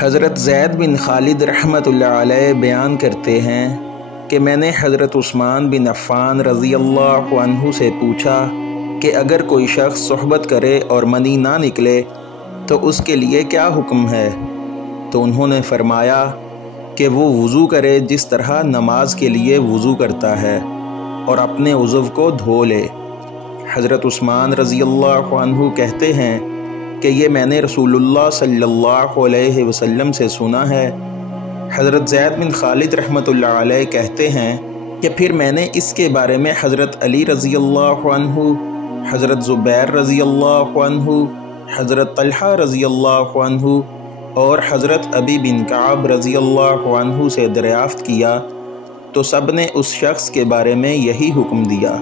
حضرت زید بن خالد رحمۃ اللہ علیہ بیان کرتے ہیں کہ میں نے حضرت عثمان بن عفان رضی اللہ عنہ سے پوچھا کہ اگر کوئی شخص صحبت کرے اور منی نہ نکلے تو اس کے لیے کیا حکم ہے؟ تو انہوں نے فرمایا کہ وہ وضو کرے جس طرح نماز کے لیے وضو کرتا ہے اور اپنے عضو کو دھو لے۔ حضرت عثمان رضی اللہ عنہ کہتے ہیں کہ یہ میں نے رسول اللہ صلی اللہ علیہ وسلم سے سنا ہے۔ حضرت زید بن خالد رحمۃ اللہ علیہ کہتے ہیں کہ پھر میں نے اس کے بارے میں حضرت علی رضی اللہ عنہ، حضرت زبیر رضی اللہ عنہ، حضرت طلحہ رضی اللہ عنہ اور حضرت ابی بن کعب رضی اللہ عنہ سے دریافت کیا تو سب نے اس شخص کے بارے میں یہی حکم دیا۔